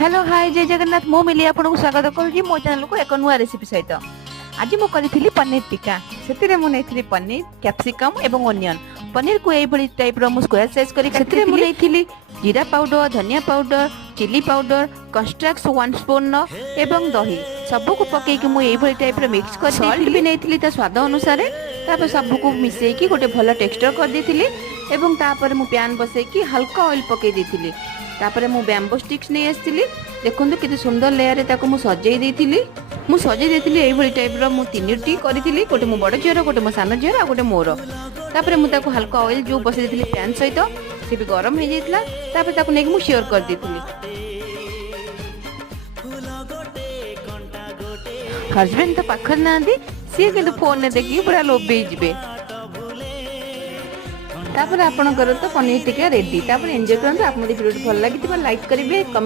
Hello hi जय जगन्नाथ मो मिली आपको स्वागत करुँगी मो चैनल को एक नुआ रेसिपी सहित। आज मु करी पनीर टिक्का से मुझे पनीर कैप्सिकम एवं ओनियन पनीर को यही टाइप रो स्क्वायर साइज करी मुझे जीरा पाउडर धनिया पाउडर चिली पाउडर कन्स्ट्राक्स 1 स्पून एवं दही सबको पकईकि मुझे टाइप मिक्स कर सॉल्ट भी नहीं स्वाद अनुसार तापर सबको मिसेकी गोटे भल टेक्सचर कर देथिली एवं तापर मु पैन बसैकी हल्का ऑयल पकई देथिली तापर मु बैम्बो स्टिक्स नहीं आसती देखो केते सुंदर लेयर ताको मु सजई देथिली मु सजई देथिली एही भली टाइप रो मु तीनटी करिथिली गोटे मो बड़ झियर गोटे मो सान झियर आ गोटे मोर तापर मु ताको हल्का ऑयल जो बसई देथिली पैन सहित से भी गरम हो जाइतला तापर ताको नेक मु शेयर कर देथिली। हस्बैंड तो पाखर नांदी सी किंतु फोन ने देखि पूरा लोभे जिबे तापर आपन करो तो पनीर टिक्का रेडी तापर एंजॉय करंतु। आप वीडियो भल लागिथिबा लाइक करिवे कमेंट